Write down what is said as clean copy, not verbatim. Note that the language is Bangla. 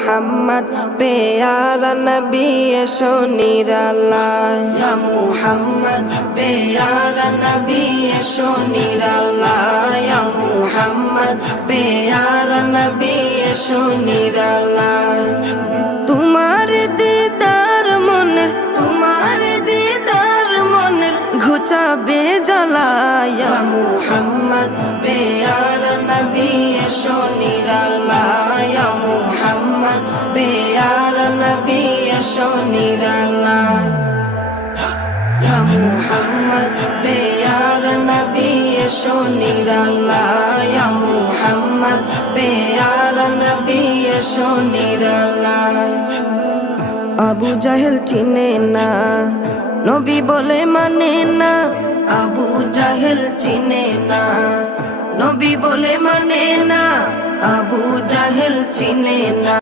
মুহাম্মদ প্যারা নবী এসো নিরালায় ইয়া মুহাম্মদ প্যারা নবী এসো নিরালায় ইয়া মুহাম্মদ প্যারা নবী এসো নিরালায় তোমার দিদার মনের ঘুচাবে জ্বালায় ইয়া মুহাম্মদ প্যারা নবী এসো নিরালায় ইয়া মুহাম্মদ প্যারা নবী এসো নিরালায় ইয়া মুহাম্মদ প্যারা নবী এসো নিরালায় ইয়া মুহাম্মদ প্যারা নবী এসো নিরালায় আবু জাহেল চিনে না নবী বলে মানে না আবু জাহেল চিনে না নবী বলে মানে না আবু জাহেল চিনে না।